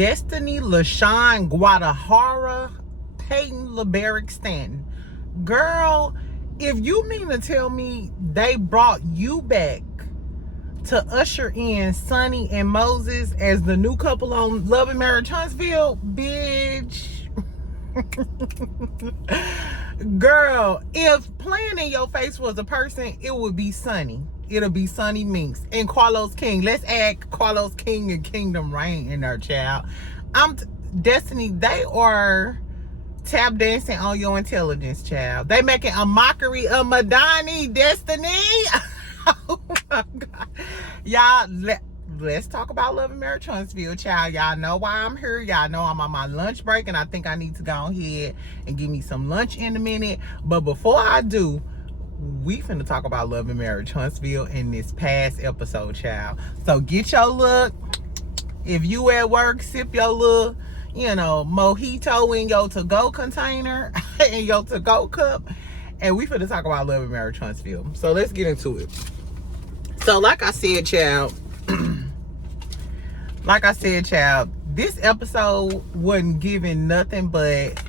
Destanee LaShawn Guadalajara Peyton LeBarick Stanton. Girl, if you mean to tell me they brought you back to usher in Sunny and Moses as the new couple on Love and Marriage Huntsville, bitch. Girl, if playing in your face was a person, it would be Sunny. It'll be Sunny Minx and Carlos King. Let's add Carlos King and Kingdom Reign in there, child. Destanee, they are tap dancing on your intelligence, child. They making a mockery of Madani, Destanee. Oh my God. Y'all, let's talk about Love and Marriage Huntsville, child. Y'all know why I'm here. Y'all know I'm on my lunch break, and I think I need to go ahead and give me some lunch in a minute. But before I do, we finna talk about Love and Marriage Huntsville in this past episode, child. So get your look. If you at work, sip your little, mojito in your to-go container, in your to-go cup, and we finna talk about Love and Marriage Huntsville. So let's get into it. So like I said, child, this episode wasn't giving nothing but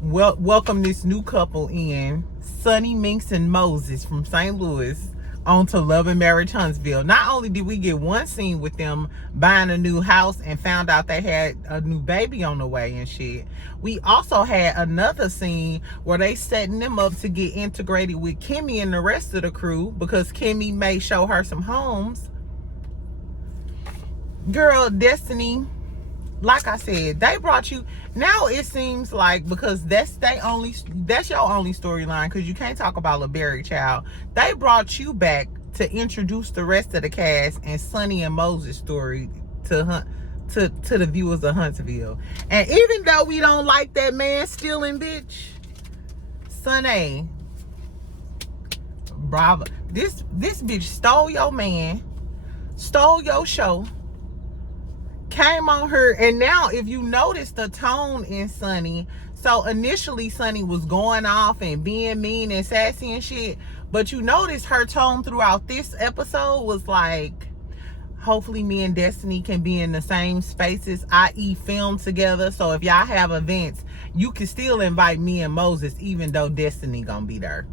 welcome this new couple in, Sunny, Minx, and Moses from St. Louis, onto Love and Marriage Huntsville. Not only did we get one scene with them buying a new house and found out they had a new baby on the way and shit, we also had another scene where they setting them up to get integrated with Kimmy and the rest of the crew, because Kimmy may show her some homes. Girl, Destanee, like I said, they brought you. Now it seems like, because that's your only storyline, because you can't talk about LeBarry, child. They brought you back to introduce the rest of the cast and Sunny and Moses' story to the viewers of Huntsville. And even though we don't like that man stealing, bitch, Sunni, bravo. This bitch stole your man, stole your show, came on her, and now if you notice the tone in Sunny, so initially Sunny was going off and being mean and sassy and shit, but you notice her tone throughout this episode was like, hopefully me and Destanee can be in the same spaces, i.e. film together, so if y'all have events, you can still invite me and Moses, even though Destanee gonna be there.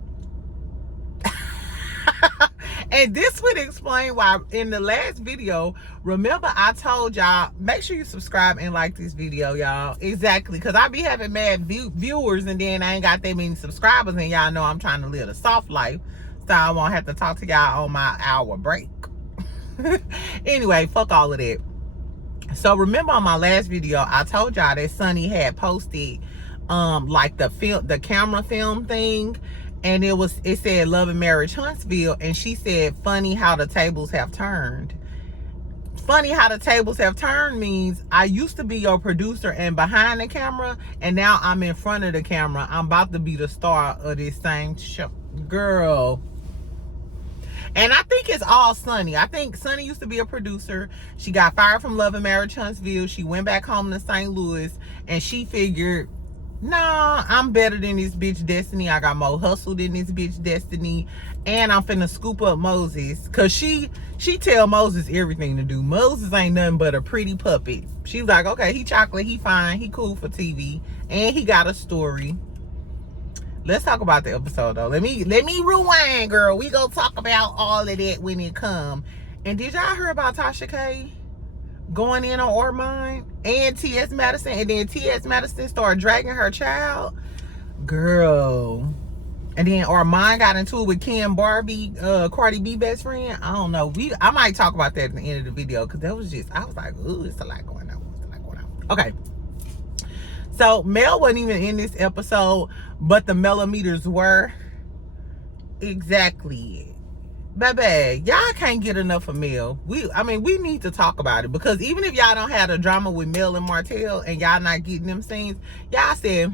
And this would explain why in the last video, remember I told y'all, make sure you subscribe and like this video, y'all. Exactly, because I be having mad viewers and then I ain't got that many subscribers, and y'all know I'm trying to live a soft life, so I won't have to talk to y'all on my hour break. Anyway, fuck all of that. So remember on my last video, I told y'all that Sunny had posted like the camera film thing, and it said Love and Marriage Huntsville, and she said, funny how the tables have turned. Funny how the tables have turned means I used to be your producer and behind the camera, and now I'm in front of the camera. I'm about to be the star of this same show. Girl. And I think it's all Sunny. I think Sunny used to be a producer. She got fired from Love and Marriage Huntsville. She went back home to St. Louis, and she figured, nah, I'm better than this bitch Destanee. I got more hustle than this bitch Destanee, and I'm finna scoop up Moses, cause she tell Moses everything to do. Moses ain't nothing but a pretty puppet. She was like, okay, he chocolate, he fine, he cool for TV, and he got a story. Let's talk about the episode though. Let me rewind, girl. We gonna talk about all of that when it come. And did y'all hear about Tasha K going in on Ormond and T.S. Madison, and then T.S. Madison started dragging her child? Girl. And then Ormond got into it with Kim Barbie, Cardi B best friend. I don't know. I might talk about that at the end of the video, because that was just, I was like, ooh, it's a lot going on. Okay. So Mel wasn't even in this episode, but the millimeters were. Exactly. Baby, y'all can't get enough of Mel. We need to talk about it, because even if y'all don't have a drama with Mel and Martell and y'all not getting them scenes, y'all said,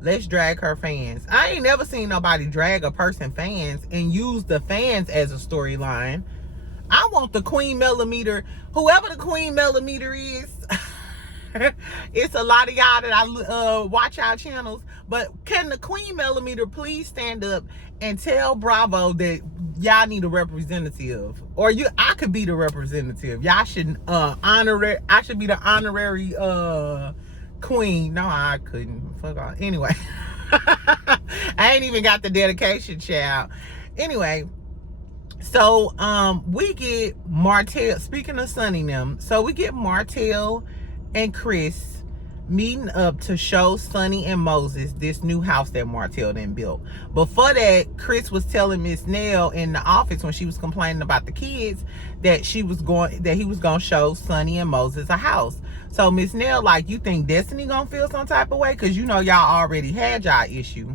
let's drag her fans. I ain't never seen nobody drag a person fans and use the fans as a storyline. I want the Queen Millimeter, whoever the Queen Millimeter is. It's a lot of y'all that I watch our channels. But can the Queen Millimeter please stand up and tell Bravo that y'all need a representative? Or I could be the representative. Y'all should I should be the honorary queen. No, I couldn't. Fuck off. Anyway. I ain't even got the dedication, child. Anyway, so we get Martell, speaking of Sunny and them, so we get Martell and Chris meeting up to show Sunny and Moses this new house that Martell then built. Before that, Chris was telling Miss Nell in the office when she was complaining about the kids that he was going to show Sunny and Moses a house. So Miss Nell, like, you think Destanee gonna feel some type of way? Because you know y'all already had y'all issue.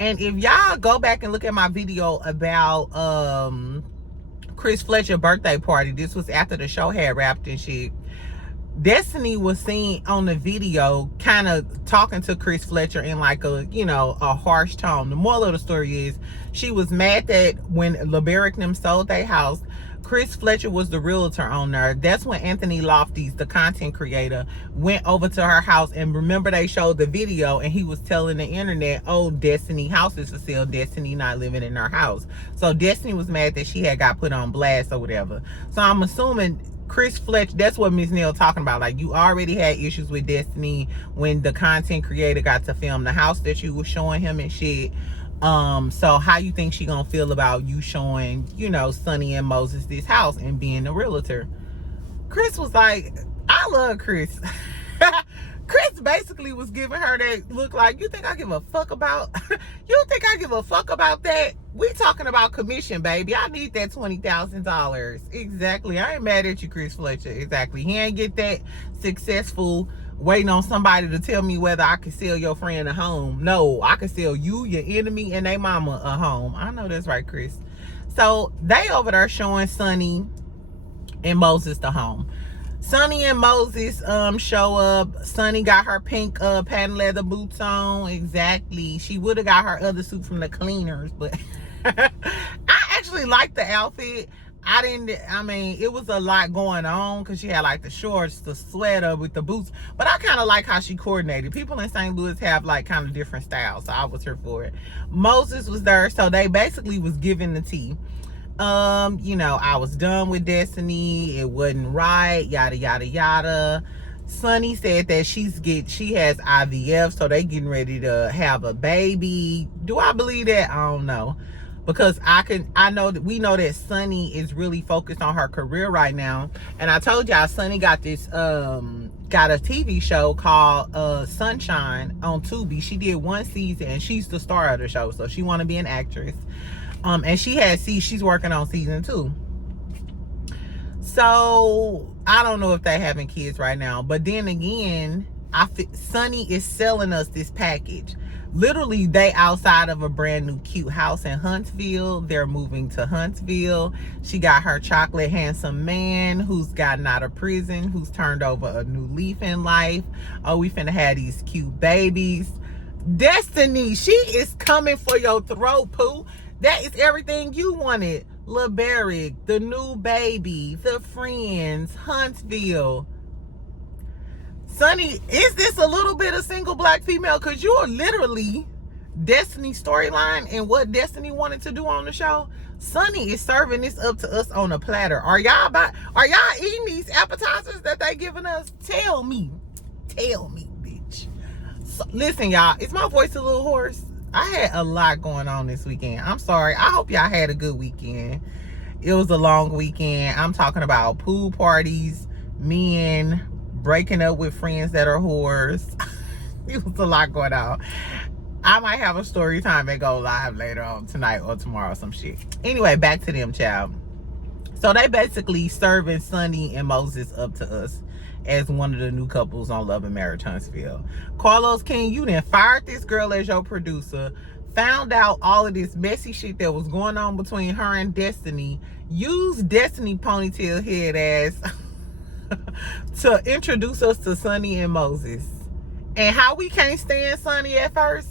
And if y'all go back and look at my video about Chris Fletcher birthday party, this was after the show had wrapped and shit. Destanee was seen on the video kind of talking to Chris Fletcher in like a, you know, a harsh tone. The moral of the story is she was mad that when LaBerrick them sold their house, Chris Fletcher was the realtor on there. That's when Anthony Lofties, the content creator, went over to her house. And remember, they showed the video and he was telling the internet, oh, Destanee house is for sale. Destanee not living in her house. So Destanee was mad that she had got put on blast or whatever. So I'm assuming Chris Fletcher, that's what Miss Nell talking about. Like, you already had issues with Destanee when the content creator got to film the house that you were showing him and shit. So how you think she gonna feel about you showing, you know, Sunny and Moses this house and being a realtor? Chris was like, I love Chris. Chris basically was giving her that look like, you think I give a fuck about, you think I give a fuck about that? We talking about commission, baby. I need that $20,000. Exactly. I ain't mad at you, Chris Fletcher. Exactly. He ain't get that successful waiting on somebody to tell me whether I can sell your friend a home. No, I can sell you, your enemy, and their mama a home. I know that's right, Chris. So they over there showing Sunny and Moses the home. Sunny and Moses show up. Sunny got her pink patent leather boots on. Exactly. She would have got her other suit from the cleaners, but I actually liked the outfit. I mean, it was a lot going on because she had like the shorts, the sweater with the boots, but I kind of like how she coordinated. People in St. Louis have like kind of different styles, so I was here for it. Moses was there, so they basically was giving the tea. You know, I was done with Destanee, it wasn't right, yada yada yada. Sunny said that she has IVF, so they getting ready to have a baby. Do I believe that? I don't know, because I know that we know that Sunny is really focused on her career right now. And I told y'all Sunny got this got a TV show called Sunshine on Tubi. She did one season and she's the star of the show, so she want to be an actress. And she's working on season 2. So I don't know if they're having kids right now, but then again, Sunny is selling us this package. Literally, they outside of a brand new cute house in Huntsville. They're moving to Huntsville. She got her chocolate handsome man who's gotten out of prison, who's turned over a new leaf in life. Oh, we finna have these cute babies. Destanee, she is coming for your throat, poo. That is everything you wanted. LaBerrick, the new baby, the friends, Huntsville. Sunny, is this a little bit of single black female? Because you are literally Destiny's storyline and what Destanee wanted to do on the show. Sunny is serving this up to us on a platter. Are y'all eating these appetizers that they giving us? Tell me, bitch. So, listen, y'all, is my voice a little hoarse? I had a lot going on this weekend. I'm sorry. I hope y'all had a good weekend. It was a long weekend. I'm talking about pool parties, men, breaking up with friends that are whores. It was a lot going on. I might have a story time and go live later on tonight or tomorrow or some shit. Anyway, back to them, child. So they basically serving Sunny and Moses up to us as one of the new couples on Love and Marriage Huntsville. Carlos King, you then fired this girl as your producer, found out all of this messy shit that was going on between her and Destanee, used Destanee ponytail head ass to introduce us to Sunny and Moses. And how we can't stand Sunny at first?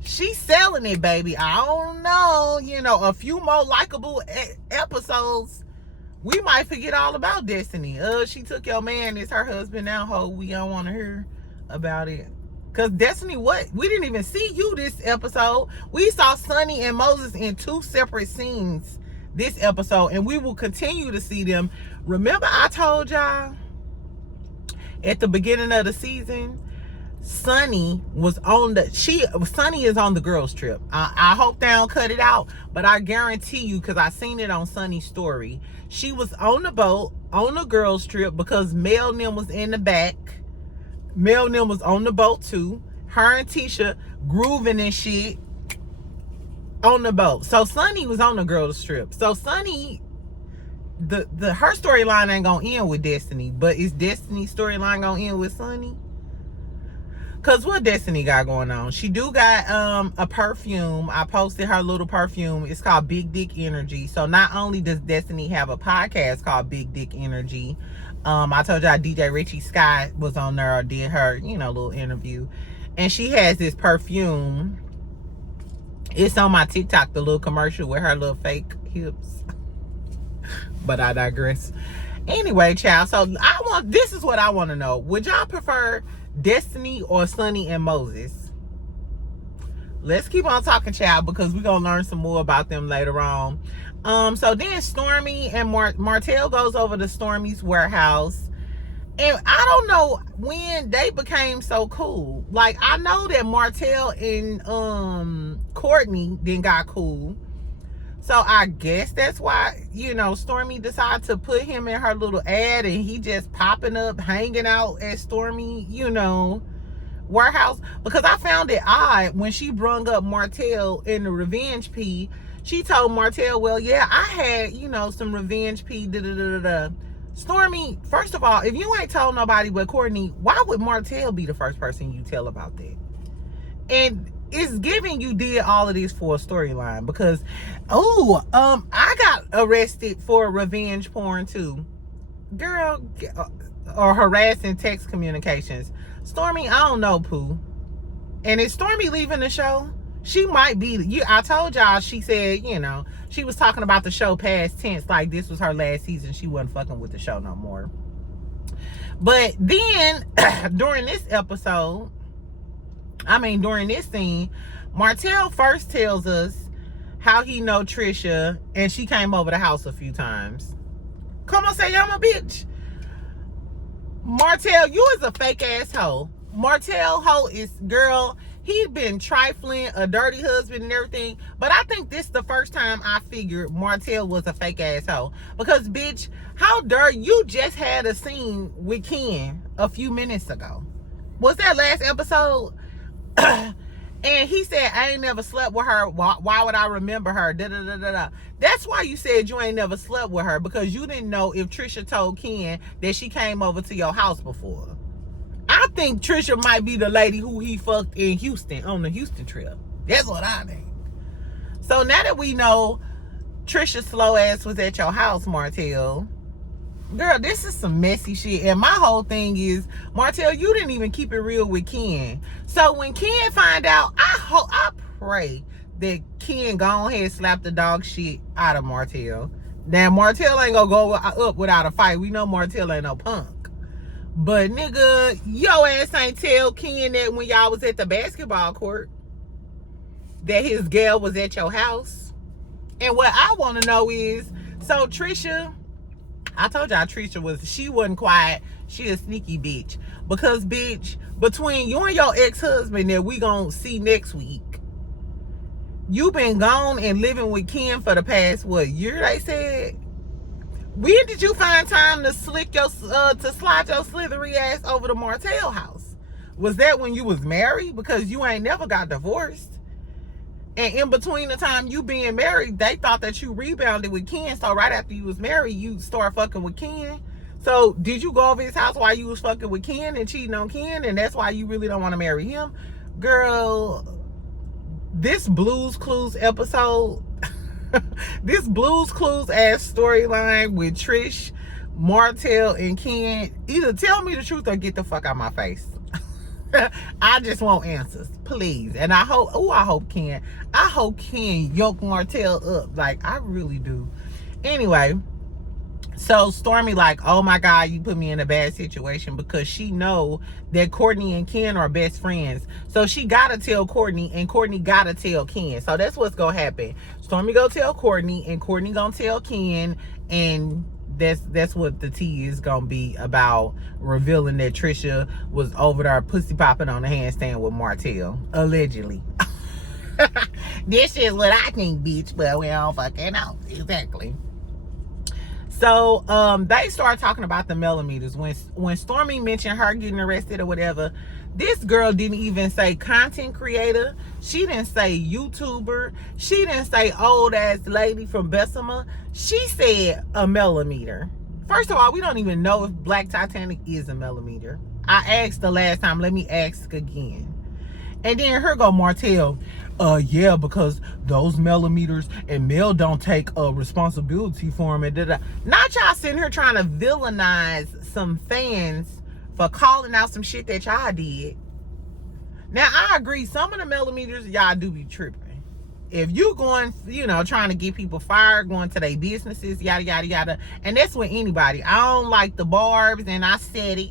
She's selling it, baby. I don't know, you know, a few more likable episodes we might forget all about Destanee. She took your man, it's her husband now, ho. We don't want to hear about it. Because Destanee, what? We didn't even see you this episode. We saw Sunny and Moses in 2 separate scenes this episode, and we will continue to see them. Remember I told y'all at the beginning of the season, Sunny was on the Sunny is on the girls trip. I hope they don't cut it out, but I guarantee you, because I seen it on Sunny's story, she was on the boat on the girls trip because Mel Nim was in the back. Mel Nim was on the boat too. Her and Tisha grooving and shit on the boat. So Sunny was on the girls trip. So Sunny, her storyline ain't gonna end with Destanee, but is Destinee's storyline gonna end with Sunny? Cause what Destanee got going on? She do got a perfume. I posted her little perfume. It's called Big Dick Energy. So not only does Destanee have a podcast called Big Dick Energy, I told y'all DJ Richie Scott was on there or did her, little interview. And she has this perfume. It's on my TikTok, the little commercial with her little fake hips. But I digress. Anyway, child, so this is what I want to know. Would y'all prefer Destanee or Sunny and Moses? Let's keep on talking, child, because we're gonna learn some more about them later on. So then Stormy and Martell goes over to Stormy's warehouse, and I don't know when they became so cool. Like, I know that Martell and Courtney then got cool, so I guess that's why Stormy decided to put him in her little ad, and he just popping up, hanging out at Stormy, warehouse. Because I found it odd when she brung up Martell in the revenge P. She told Martell, well, yeah, I had, some revenge P, Stormy, first of all, if you ain't told nobody but Courtney, why would Martell be the first person you tell about that? And it's giving you did all of this for a storyline, because, I got arrested for revenge porn too. Girl, or harassing text communications. Stormy, I don't know, Pooh. And is Stormy leaving the show? She might be. I told y'all, she said, she was talking about the show past tense, like this was her last season. She wasn't fucking with the show no more. But then, during this episode, during this scene, Martell first tells us how he know Trisha, and she came over the house a few times. Come on, say I'm a bitch. Martell, you is a fake ass hoe. Martell hoe is, girl, he been trifling, a dirty husband and everything. But I think this is the first time I figured Martell was a fake ass hoe. Because, bitch, how dare you just had a scene with Ken a few minutes ago. Was that last episode? And he said, I ain't never slept with her. Why would I remember her? That's why you said you ain't never slept with her, because you didn't know if Trisha told Ken that she came over to your house before. I think Trisha might be the lady who he fucked in Houston on the Houston trip. That's what I think. So now that we know Trisha's slow ass was at your house, Martell, girl, this is some messy shit. And my whole thing is, Martell, you didn't even keep it real with Ken. So when Ken find out, I pray that Ken go ahead and slap the dog shit out of Martell. Now, Martell ain't gonna go up without a fight. We know Martell ain't no punk. But, nigga, your ass ain't tell Ken that when y'all was at the basketball court that his gal was at your house. And what I want to know is, so Trisha, I told y'all Trisha she wasn't quiet. She a sneaky bitch. Because, bitch, between you and your ex-husband that we gonna see next week, you been gone and living with Ken for the past, year, they said? When did you find time to slide your slithery ass over to Martell house? Was that when you was married? Because you ain't never got divorced. And in between the time you being married, they thought that you rebounded with Ken. So right after you was married, you start fucking with Ken. So did you go over his house while you was fucking with Ken and cheating on Ken, and that's why you really don't want to marry him? Girl, this Blue's Clues episode, this Blue's Clues ass storyline with Trish, Martell, and Ken, either tell me the truth or get the fuck out my face. I just want answers, please. And I hope Ken yoke Martell up. Like, I really do. Anyway, So Stormy like, oh my God, you put me in a bad situation, because she know that Courtney and Ken are best friends. So she gotta tell Courtney, and Courtney gotta tell Ken. So that's what's gonna happen. Stormy gonna tell Courtney, and Courtney gonna tell Ken, and that's what the tea is gonna be about, revealing that Trisha was over there pussy popping on the handstand with Martell, allegedly. This is what I think, bitch, but we don't fucking know. Exactly. So they started talking about the millimeters. When Stormy mentioned her getting arrested or whatever, this girl didn't even say content creator. She didn't say YouTuber. She didn't say old ass lady from Bessemer. She said a millimeter. First of all, we don't even know if Black Titanic is a millimeter. I asked the last time. Let me ask again. And then here go Martell. Yeah, because those millimeters, and Mel don't take responsibility for them. And not y'all sitting here trying to villainize some fans for calling out some shit that y'all did. Now, I agree, some of the millimeters, y'all do be tripping. If you going, trying to get people fired, going to their businesses, yada, yada, yada. And that's with anybody. I don't like the barbs, and I said it.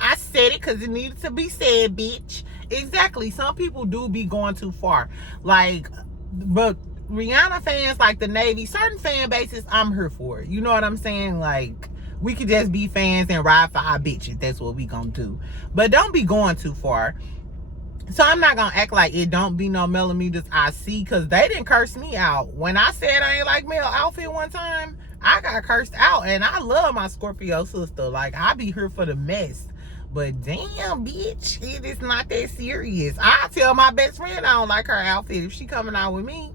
I said it because it needed to be said, bitch. Exactly. Some people do be going too far. Like, but Rihanna fans, like the Navy, certain fan bases, I'm here for it. You know what I'm saying? Like, we could just be fans and ride for our bitches. That's what we gonna do. But don't be going too far. So I'm not gonna act like it don't be no millimeters I see, because they didn't curse me out. When I said I ain't like male outfit one time, I got cursed out. And I love my Scorpio sister. Like, I be here for the mess. But damn, bitch, it is not that serious. I tell my best friend I don't like her outfit if she coming out with me.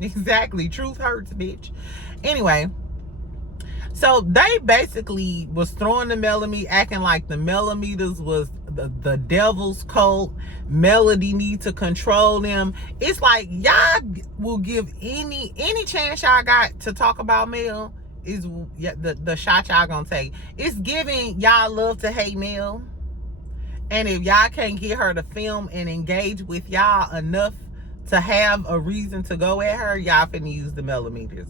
Exactly. Truth hurts, bitch. Anyway, so they basically was throwing the millimeter, acting like the millimeters was the devil's cult. Melody need to control them. It's like y'all will give any chance y'all got to talk about Mel. Is the shot y'all gonna take. It's giving y'all love to hate Mel, and if y'all can't get her to film and engage with y'all enough to have a reason to go at her, y'all finna use the millimeters.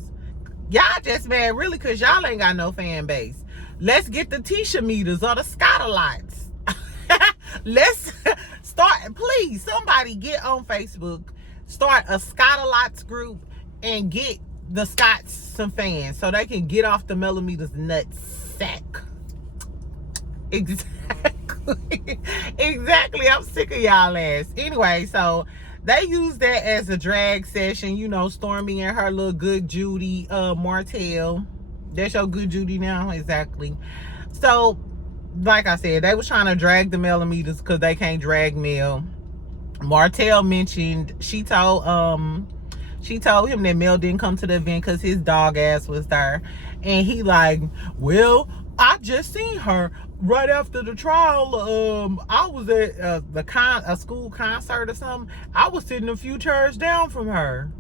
Y'all just mad really because y'all ain't got no fan base. Let's get the Tisha meters or the Scottalots. Let's start, please, somebody get on Facebook, start a Scottalots group, and get the Scots some fans so they can get off the millimeters nutsack. Exactly. Exactly. I'm sick of y'all ass. Anyway, so they use that as a drag session. Stormy and her little good Judy, Martell. That's your good Judy now. Exactly. So, like I said, they was trying to drag the millimeters because they can't drag Mel. Martell mentioned, she told him that Mel didn't come to the event because his dog ass was there. And he like, well, I just seen her right after the trial. I was at a school concert or something. I was sitting a few chairs down from her.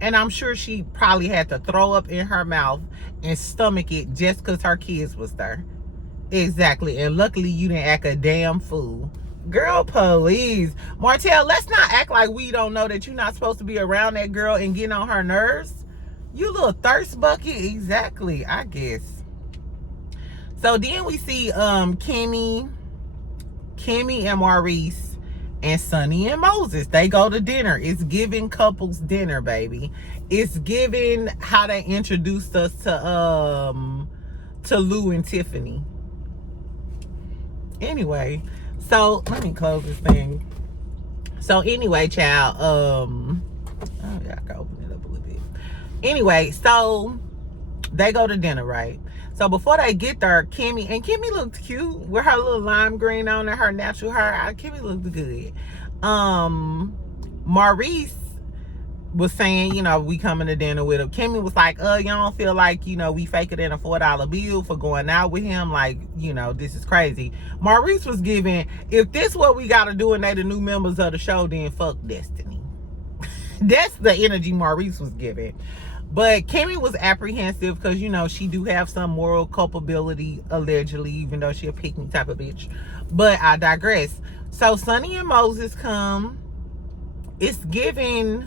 And I'm sure she probably had to throw up in her mouth and stomach it just because her kids was there. Exactly. And luckily you didn't act a damn fool. Girl, please. Martell, let's not act like we don't know that you're not supposed to be around that girl and getting on her nerves. You little thirst bucket. Exactly, I guess. So then we see Kimmy and Maurice and Sunny and Moses. They go to dinner. It's giving couples dinner, baby. It's giving how they introduced us to Lou and Tiffany. Anyway, so let me close this thing. So anyway, child, oh yeah, I can open it up a little bit. Anyway, so they go to dinner, right? So before they get there, Kimmy looked cute with her little lime green on and her natural hair. Kimmy looked good. Maurice was saying, we coming to dinner with him. Kimmy was like, you don't feel like, we fake it in a $4 bill for going out with him? Like, this is crazy. Maurice was giving, if this what we got to do and they the new members of the show, then fuck Destanee. That's the energy Maurice was giving. But Kimmy was apprehensive because, she do have some moral culpability, allegedly, even though she a pick-me type of bitch. But I digress. So Sunny and Moses come. It's giving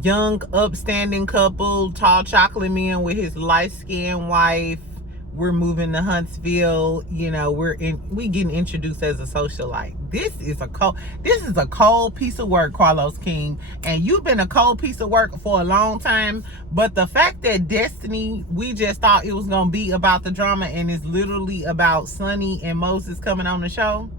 young, upstanding couple, tall chocolate man with his light-skinned wife. We're moving to Huntsville. You know, we getting introduced as a socialite. This is a cold piece of work, Carlos King. And you've been a cold piece of work for a long time. But the fact that Destanee, we just thought it was gonna be about the drama, and it's literally about Sunni and Moses coming on the show.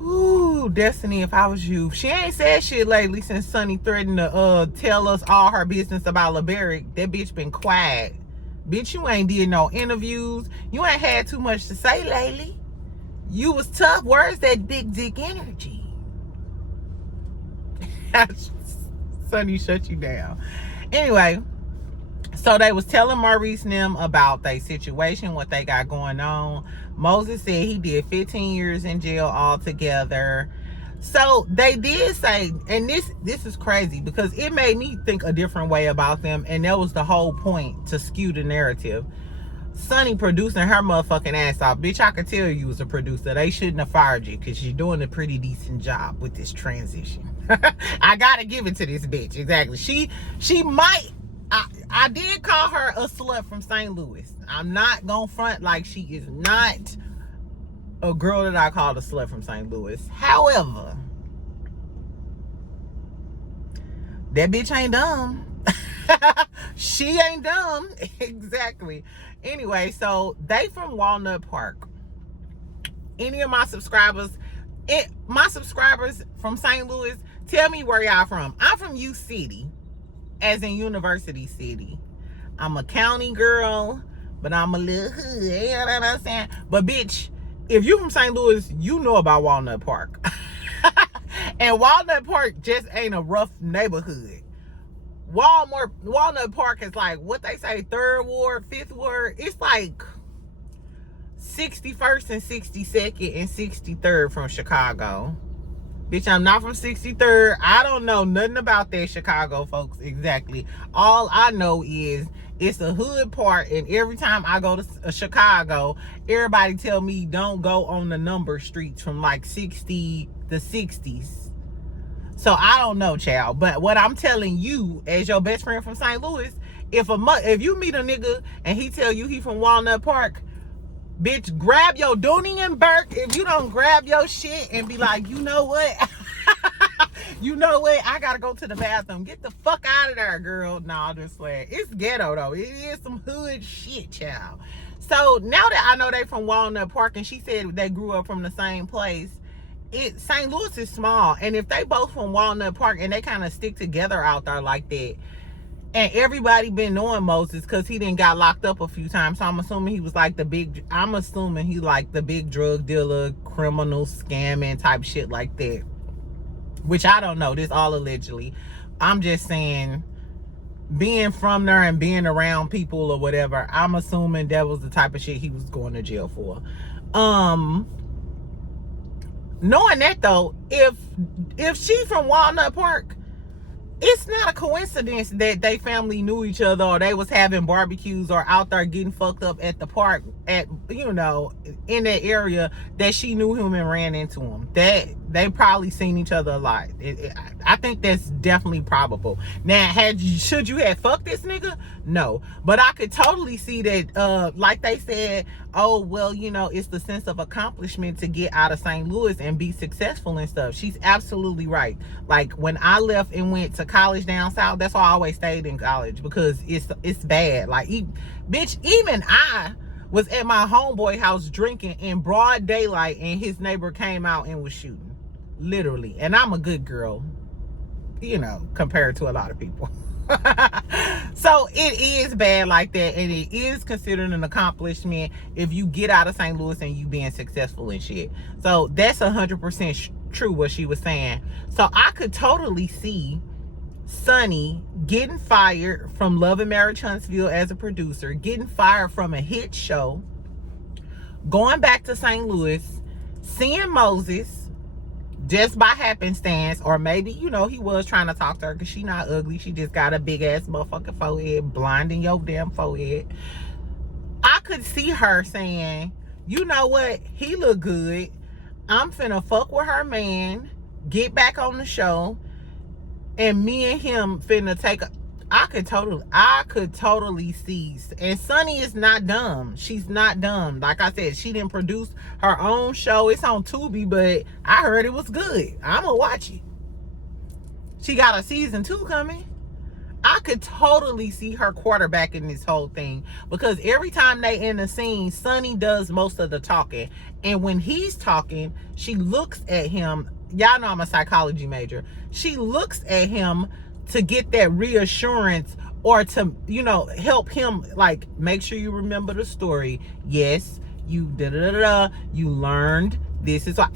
Ooh, Destanee, if I was you. She ain't said shit lately since Sunni threatened to tell us all her business about LaBerrick. That bitch been quiet. Bitch, you ain't did no interviews. You ain't had too much to say lately. You was tough. Where's that big dick energy? Sunni shut you down. Anyway, so they was telling Maurice and them about their situation, what they got going on. Moses said he did 15 years in jail altogether. So they did say, and this is crazy because it made me think a different way about them, and that was the whole point, to skew the narrative. Sunni producing her motherfucking ass off. Bitch, I could tell you was a producer. They shouldn't have fired you because you're doing a pretty decent job with this transition. I gotta give it to this bitch. Exactly. She might, I did call her a slut from St. Louis. I'm not gonna front like she is not a girl that I called a slut from St. Louis. However, that bitch ain't dumb. She ain't dumb. Exactly. Anyway, so they from Walnut Park. Any of my subscribers from St. Louis, tell me where y'all from. I'm from U City, as in University City. I'm a county girl, but I'm a little hood. You know what I'm saying? But bitch, if you from St. Louis, you know about Walnut Park. And Walnut Park just ain't a rough neighborhood. Walnut Park is like, what they say, 3rd Ward, 5th Ward. It's like 61st and 62nd and 63rd from Chicago. Bitch, I'm not from 63rd. I don't know nothing about that Chicago, folks, exactly. All I know is it's a hood part, and every time I go to Chicago, everybody tell me don't go on the number streets from like 60 to 60s. So I don't know, child. But what I'm telling you, as your best friend from St. Louis, if you meet a nigga and he tell you he from Walnut Park, bitch, grab your Dooney and Burke. If you don't grab your shit and be like, you know what? You know what? I gotta go to the bathroom. Get the fuck out of there, girl. Nah, just like, it's ghetto though. It is some hood shit, child. So now that I know they from Walnut Park, and she said they grew up from the same place, St. Louis is small, and if they both from Walnut Park and they kind of stick together out there like that, and everybody been knowing Moses because he done got locked up a few times, so I'm assuming he like the big drug dealer, criminal, scamming type shit like that, which I don't know. This all allegedly. I'm just saying, being from there and being around people or whatever, I'm assuming that was the type of shit he was going to jail for. Knowing that though, if she from Walnut Park, it's not a coincidence that they family knew each other, or they was having barbecues or out there getting fucked up at the park at, you know, in that area, that she knew him and ran into him. That they probably seen each other a lot. I think that's definitely probable. Now, should you have fucked this nigga? No. But I could totally see that, like they said, oh, well, you know, it's the sense of accomplishment to get out of St. Louis and be successful and stuff. She's absolutely right. Like, when I left and went to college down south, that's why I always stayed in college, because it's bad. Like, bitch, even I was at my homeboy house drinking in broad daylight, and his neighbor came out and was shooting. Literally. And I'm a good girl, you know, compared to a lot of people. So it is bad like that, and it is considered an accomplishment if you get out of St. Louis and you being successful and shit. So that's 100% true what she was saying. So I could totally see Sunni getting fired from Love and Marriage Huntsville as a producer, getting fired from a hit show, going back to St. Louis, seeing Moses just by happenstance, or maybe, you know, he was trying to talk to her because she not ugly. She just got a big ass motherfucking forehead, blinding your damn forehead. I could see her saying, you know what, he look good, I'm finna fuck with her man, get back on the show, and me and him finna take a, I could totally see. And Sunny is not dumb. She's not dumb. Like I said, she didn't produce her own show. It's on Tubi, but I heard it was good. I'm gonna watch it. She got a season 2 coming. I could totally see her quarterbacking this whole thing, because every time they in the scene, Sunny does most of the talking. And when he's talking, she looks at him. Y'all know I'm a psychology major. She looks at him to get that reassurance, or to, you know, help him, like, make sure you remember the story. Yes, you you learned this is why.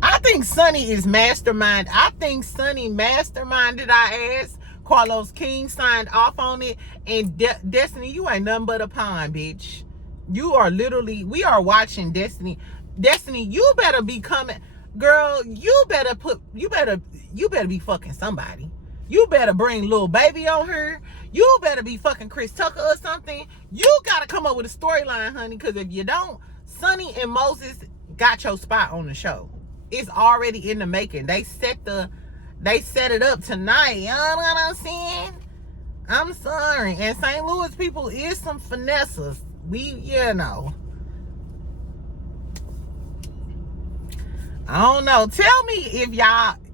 I think Sunny is mastermind. I think Sunny masterminded our ass. Carlos King signed off on it. And Destanee, you ain't nothing but a pawn, bitch. You are literally, we are watching Destanee. Destanee, you better be coming. Girl, you better be fucking somebody. You better bring little baby on her. You better be fucking Chris Tucker or something. You gotta come up with a storyline, honey. Because if you don't, Sunny and Moses got your spot on the show. It's already in the making. They set it up tonight. You know what I'm saying? I'm sorry. And St. Louis people is some finesses. You know. I don't know. Tell me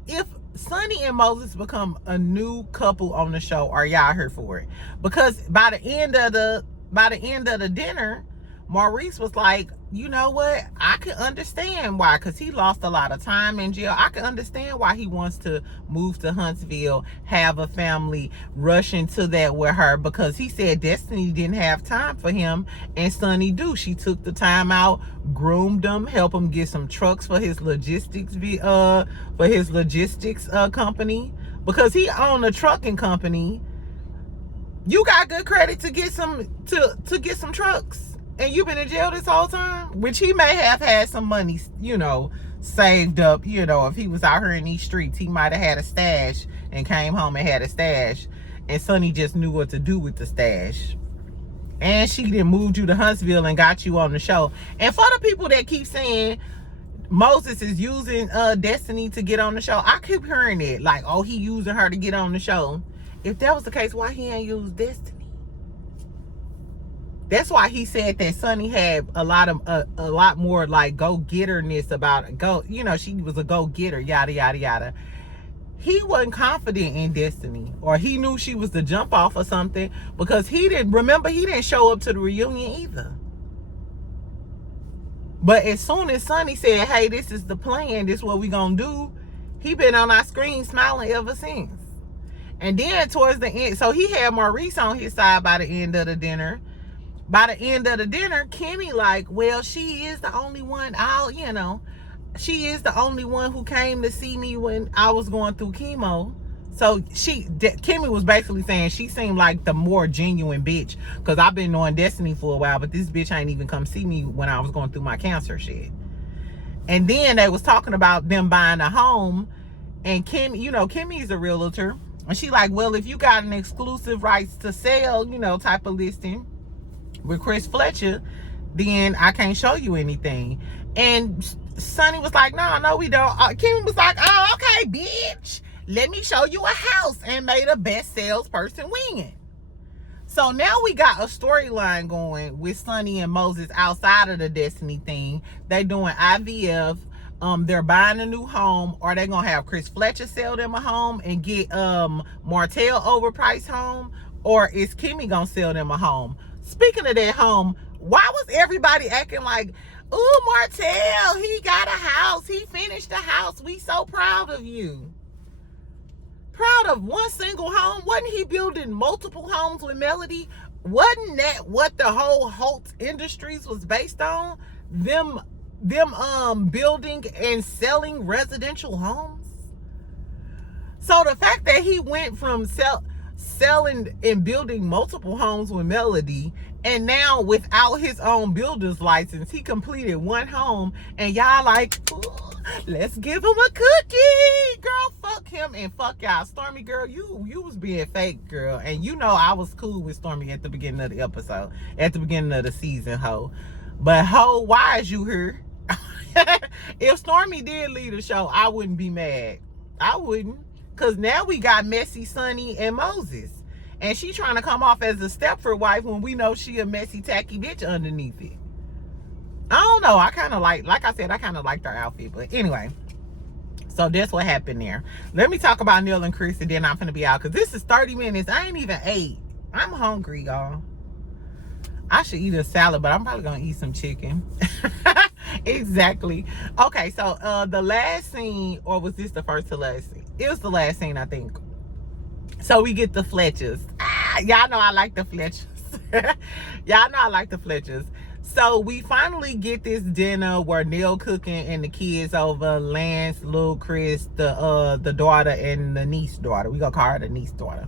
if Sunny and Moses become a new couple on the show, are y'all here for it? Because by the end of the dinner, Maurice was like, you know what? I can understand why, because he lost a lot of time in jail. I can understand why he wants to move to Huntsville, have a family, rush into that with her, because he said Destanee didn't have time for him, and Sunny do. She took the time out, groomed him, helped him get some trucks for his logistics company, because he owned a trucking company. You got good credit to get some trucks. And you've been in jail this whole time? Which he may have had some money, you know, saved up. You know, if he was out here in these streets, he might have had a stash and came home and had a stash. And Sunny just knew what to do with the stash. And she then moved you to Huntsville and got you on the show. And for the people that keep saying Moses is using Destanee to get on the show, I keep hearing it. Like, oh, he using her to get on the show. If that was the case, why he ain't used Destanee? That's why he said that Sunny had a lot more like go-getterness about it. You know, she was a go-getter, yada, yada, yada. He wasn't confident in Destanee, or he knew she was the jump off or something, because he didn't show up to the reunion either. But as soon as Sunny said, hey, this is the plan, this is what we gonna do, he been on our screen smiling ever since. And then towards the end, so he had Maurice on his side by the end of the dinner. By the end of the dinner, Kimmy like, well, she is the only one, she is the only one who came to see me when I was going through chemo. So Kimmy was basically saying she seemed like the more genuine bitch, because I've been knowing Destanee for a while, but this bitch ain't even come see me when I was going through my cancer shit. And then they was talking about them buying a home, and Kimmy, you know, Kimmy's a realtor, and she like, well, if you got an exclusive rights to sell, you know, type of listing with Chris Fletcher, then I can't show you anything. And Sunny was like, no, we don't. Kimmy was like, oh, okay, bitch, let me show you a house, and made a best salesperson win. So now we got a storyline going with Sunny and Moses outside of the Destanee thing. They doing IVF. They're buying a new home, or they're gonna have Chris Fletcher sell them a home and get Martell overpriced home, or is Kimmy gonna sell them a home? Speaking of that home, why was everybody acting like, ooh, Martell, he got a house, he finished the house, we so proud of you? Proud of one single home? Wasn't he building multiple homes with Melody? Wasn't that what the whole Holt Industries was based on? Them building and selling residential homes? So the fact that he went from selling and building multiple homes with Melody, and now without his own builder's license, he completed one home, and y'all like, ooh, let's give him a cookie. Girl, fuck him and fuck y'all. Stormy, girl, you was being fake, girl. And you know I was cool with Stormy at the beginning of the episode, at the beginning of the season, ho. But ho, why is you here? If Stormy did lead the show, I wouldn't be mad. I wouldn't. Because now we got messy Sunny and Moses. And she trying to come off as a Stepford wife when we know she a messy, tacky bitch underneath it. I don't know. I kind of like I said, I kind of liked her outfit. But anyway, so that's what happened there. Let me talk about Nell and Chris, and then I'm going to be out. Because this is 30 minutes. I ain't even ate. I'm hungry, y'all. I should eat a salad, but I'm probably going to eat some chicken. Exactly. Okay, so the last scene, or was this the first to last scene? It was the last scene, I think. So we get the Fletchers. Y'all know I like the Fletchers. Y'all know I like the Fletchers. So we finally get this dinner where Nell cooking and the kids over, Lance, Lil Chris, the daughter, and the niece daughter. We gonna call her the niece daughter.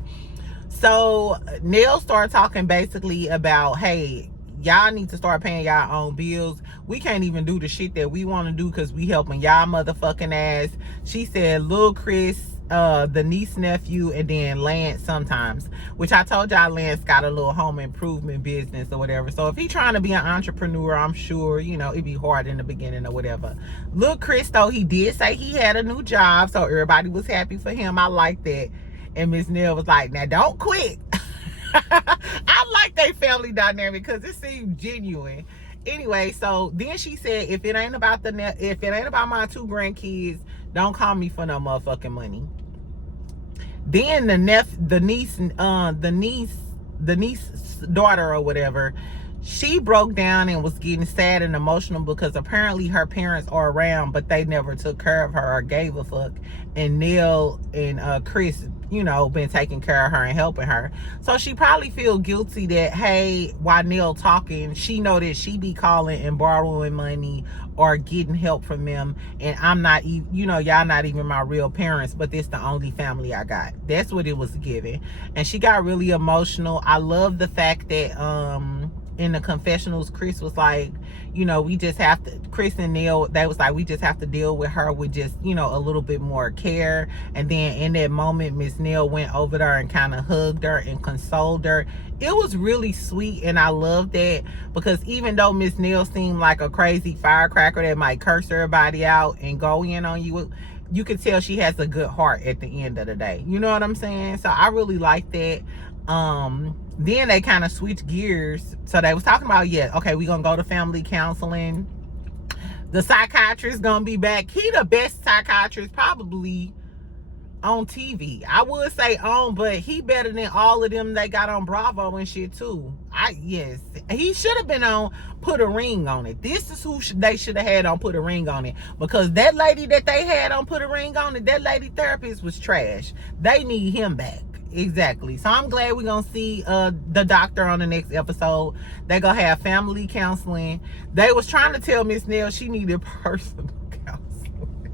So Nell started talking basically about, hey, y'all need to start paying y'all own bills. We can't even do the shit that we want to do because we helping y'all motherfucking ass. She said Lil Chris, the niece, nephew, and then Lance sometimes, which I told y'all Lance got a little home improvement business or whatever. So if he trying to be an entrepreneur, I'm sure, you know, it'd be hard in the beginning or whatever. Lil Chris, though, he did say he had a new job, so everybody was happy for him. I like that. And Miss Nell was like, now don't quit. I like their family dynamic because it seemed genuine. Anyway, so then she said, if it ain't about my 2 grandkids, don't call me for no motherfucking money. Then the niece daughter or whatever, she broke down and was getting sad and emotional because apparently her parents are around, but they never took care of her or gave a fuck. And Nell and Chris, you know, been taking care of her and helping her. So she probably feel guilty that, hey, while Nell talking, she know that she be calling and borrowing money or getting help from them. And I'm not even, you know, y'all not even my real parents, but this the only family I got. That's what it was given. And she got really emotional. I love the fact that, in the confessionals, Chris was like, you know, we just have to, Chris and Nell, they was like, we just have to deal with her with just, you know, a little bit more care. And then in that moment, Miss Nell went over there and kind of hugged her and consoled her. It was really sweet, and I love that, because even though Miss Nell seemed like a crazy firecracker that might curse everybody out and go in on you, you could tell she has a good heart at the end of the day. You know what I'm saying? So I really like that. Then they kind of switched gears. So they was talking about, yeah, okay, we gonna go to family counseling. The psychiatrist gonna be back. He the best psychiatrist probably on TV. I would say on, but he better than all of them they got on Bravo and shit too. Yes, he should have been on Put a Ring on It. This is who they should have had on Put a Ring on It, because that lady that they had on Put a Ring on It, that lady therapist was trash. They need him back. Exactly. So I'm glad we're gonna see the doctor on the next episode. They gonna have family counseling. They was trying to tell Miss Nell she needed personal counseling.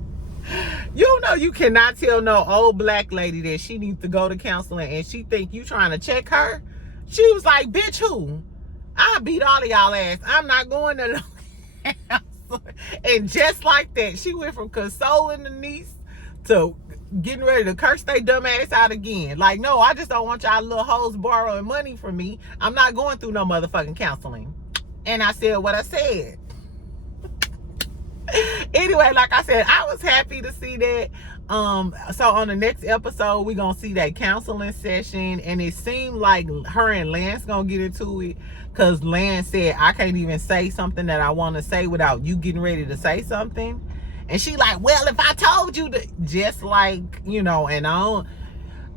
You know, you cannot tell no old black lady that she needs to go to counseling and she think you trying to check her. She was like, bitch, who? I beat all of y'all ass. I'm not going to no counseling. And just like that, she went from consoling the niece to getting ready to curse they dumb ass out again. Like, no, I just don't want y'all little hoes borrowing money from me. I'm not going through no motherfucking counseling. And I said what I said. Anyway, like I said, I was happy to see that. So on the next episode, we're gonna see that counseling session, and it seemed like her and Lance gonna get into it, because Lance said, I can't even say something that I want to say without you getting ready to say something. And she like, well, if I told you to, just like, you know, and I'm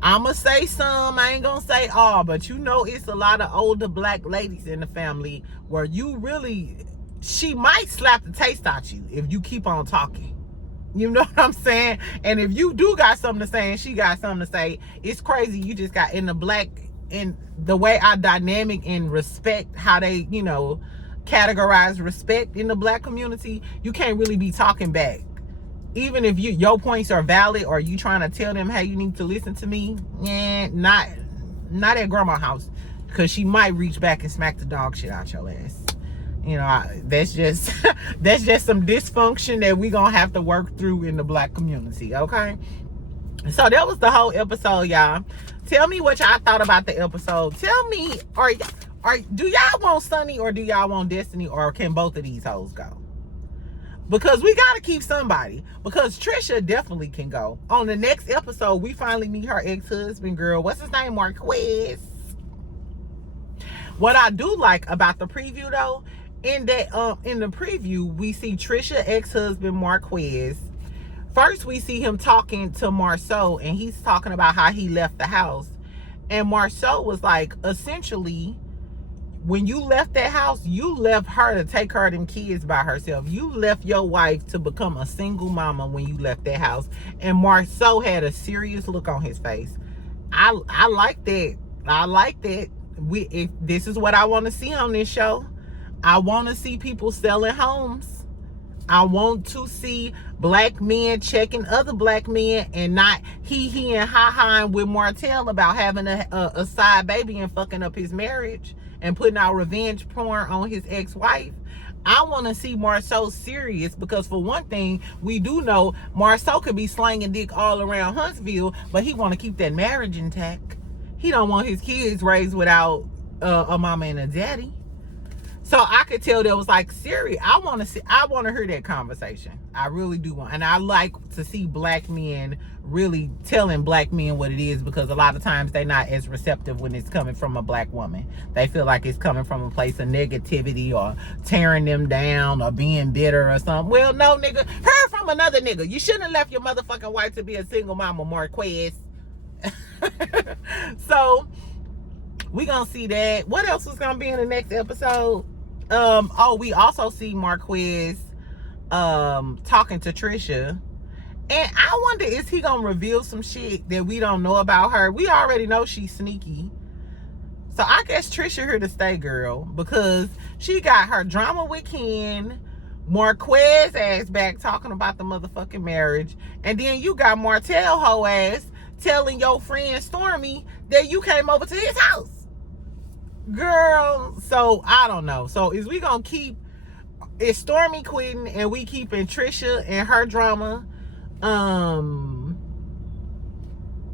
gonna say some, I ain't gonna say all, but you know, it's a lot of older black ladies in the family where you really, she might slap the taste out you if you keep on talking. You know what I'm saying? And if you do got something to say and she got something to say, it's crazy. You just got in the black, in the way our dynamic and respect, how they, you know, categorize respect in the black community, you can't really be talking back. Even if your points are valid, or you trying to tell them, hey, you need to listen to me, not at grandma's house, because she might reach back and smack the dog shit out your ass. You know, that's just that's just some dysfunction that we gonna have to work through in the black community. Okay, so that was the whole episode, y'all. Tell me what y'all thought about the episode. Tell me, or do y'all want Sunny, or do y'all want Destanee, or can both of these hoes go? Because we got to keep somebody. Because Trisha definitely can go. On the next episode, we finally meet her ex-husband, girl. What's his name? Marquez. What I do like about the preview, though, in the preview, we see Trisha ex-husband Marquez. First, we see him talking to Marceau, and he's talking about how he left the house. And Marceau was like, essentially, when you left that house, you left her to take care of them kids by herself. You left your wife to become a single mama when you left that house. And Marceau had a serious look on his face. I like that. I like that. If this is what I want to see on this show. I want to see people selling homes. I want to see black men checking other black men and not he and ha-haing with Martell about having a side baby and fucking up his marriage and putting out revenge porn on his ex-wife. I want to see Marceau serious because, for one thing, we do know Marceau could be slanging dick all around Huntsville, but he want to keep that marriage intact. He don't want his kids raised without a mama and a daddy. So I could tell that was like serious. I want to hear that conversation. I really do want, and I like to see black men really telling black men what it is, because a lot of times they're not as receptive when it's coming from a black woman. They feel like it's coming from a place of negativity or tearing them down or being bitter or something. Well, no, nigga, heard from another nigga. You shouldn't have left your motherfucking wife to be a single mama, Marquez. So we gonna see that. What else is gonna be in the next episode? We also see Marquez talking to Trisha. And I wonder, is he gonna reveal some shit that we don't know about her? We already know she's sneaky. So I guess Trisha here to stay, girl, because she got her drama with Ken, Marquez ass back talking about the motherfucking marriage, and then you got Martel hoe ass telling your friend Stormy that you came over to his house. Girl, so I don't know. So is Stormy quitting and we keeping Trisha and her drama? And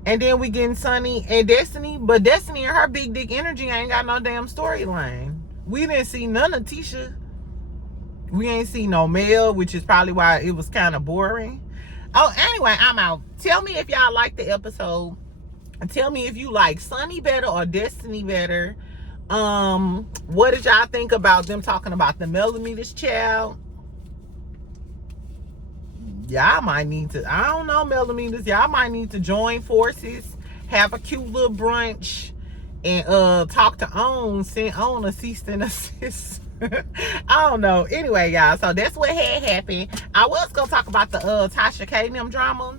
then we getting Sunny and Destanee, but Destanee and her big dick energy ain't got no damn storyline. We didn't see none of Tisha. We ain't see no Mel, which is probably why it was kind of boring. Oh, anyway, I'm out. Tell me if y'all like the episode. And tell me if you like Sunny better or Destanee better. What did y'all think about them talking about the millimeters child? Y'all might need to, I don't know, millimeters. Y'all might need to join forces, have a cute little brunch, and talk to send On a cease and assist. I don't know. Anyway, y'all, so that's what had happened. I was gonna talk about the Tasha K and them drama,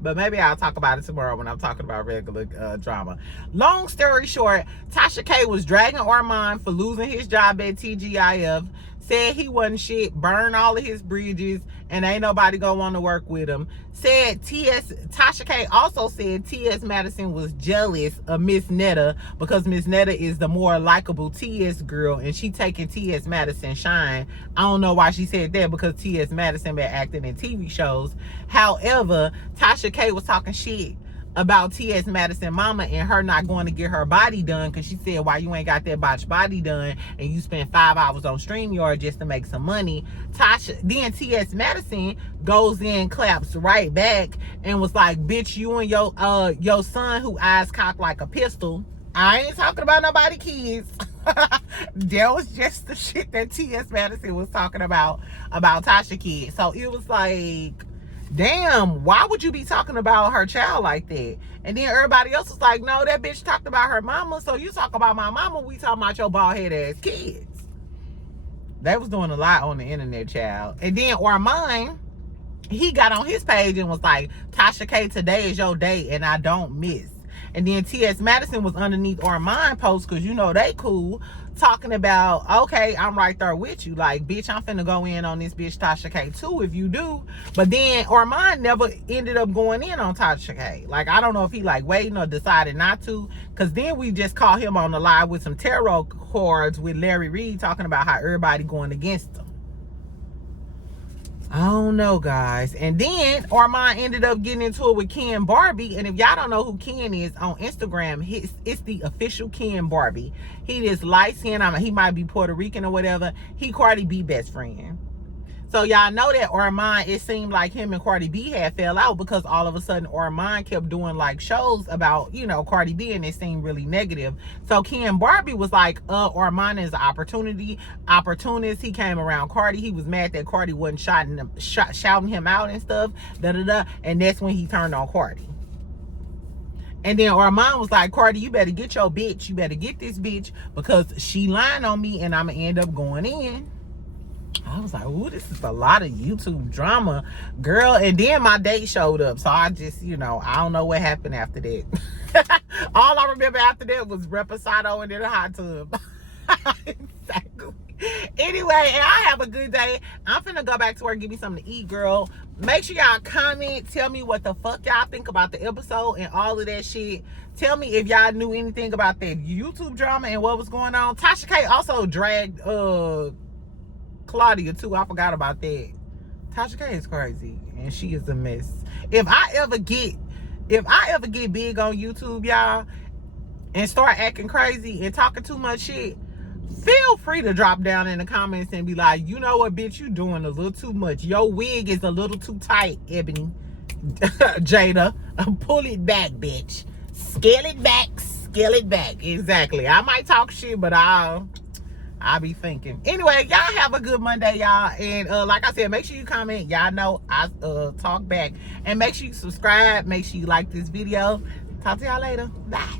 but maybe I'll talk about it tomorrow when I'm talking about regular drama. Long story short, Tasha K was dragging Armand for losing his job at TGIF, said he wasn't shit, burned all of his bridges, and ain't nobody gonna want to work with him. Tasha K also said T.S. Madison was jealous of Miss Netta because Miss Netta is the more likable T.S. girl, and she taking T.S. Madison shine. I don't know why she said that, because T.S. Madison been acting in TV shows. However, Tasha K was talking shit about T.S. Madison mama and her not going to get her body done, because she said, why you ain't got that botched body done and you spent 5 hours on StreamYard just to make some money. Then T.S. Madison goes in, claps right back, and was like, bitch, you and your son who eyes cocked like a pistol. I ain't talking about nobody kids. That was just the shit that T.S. Madison was talking about Tasha kids. So it was like, damn, why would you be talking about her child like that? And then everybody else was like, no, that bitch talked about her mama, so you talk about my mama, we talking about your bald head ass kids. They was doing a lot on the internet, child. And then Armand, he got on his page and was like, Tasha K, today is your day and I don't miss. And then T.S. Madison was underneath Armand post, because you know they cool, talking about, okay, I'm right there with you. Like, bitch, I'm finna go in on this bitch Tasha K too if you do. But then Armand never ended up going in on Tasha K. Like, I don't know if he like waiting or decided not to, because then we just caught him on the live with some tarot cards with Larry Reed talking about how everybody going against him. I don't know, guys. And then Armand ended up getting into it with Ken Barbie. And if y'all don't know who Ken is on Instagram, it's the official Ken Barbie. He is light skinned. He might be Puerto Rican or whatever. He Cardi B best friend. So y'all know that Armand, it seemed like him and Cardi B had fell out because all of a sudden Armand kept doing like shows about, you know, Cardi B, and it seemed really negative. So Ken Barbie was like, Armand is an opportunist. He came around Cardi. He was mad that Cardi wasn't shouting him out and stuff, and that's when he turned on Cardi. And then Armand was like, Cardi, you better get your bitch. You better get this bitch because she lying on me and I'm going to end up going in. I was like, ooh, this is a lot of YouTube drama, girl. And then my date showed up. So I just, you know, I don't know what happened after that. All I remember after that was reposado and then a hot tub. Exactly. Anyway, and I have a good day. I'm finna go back to work, give me something to eat, girl. Make sure y'all comment. Tell me what the fuck y'all think about the episode and all of that shit. Tell me if y'all knew anything about that YouTube drama and what was going on. Tasha K also dragged Claudia too. I forgot about that. Tasha K is crazy and she is a mess. If I ever get big on YouTube, y'all, and start acting crazy and talking too much shit, feel free to drop down in the comments and be like, you know what, bitch, you doing a little too much. Your wig is a little too tight, Ebony. Jada, pull it back, bitch. Scale it back. Exactly. I might talk shit, but I'll be thinking. Anyway, y'all have a good Monday, y'all. And like I said, make sure you comment. Y'all know I talk back. And make sure you subscribe. Make sure you like this video. Talk to y'all later. Bye.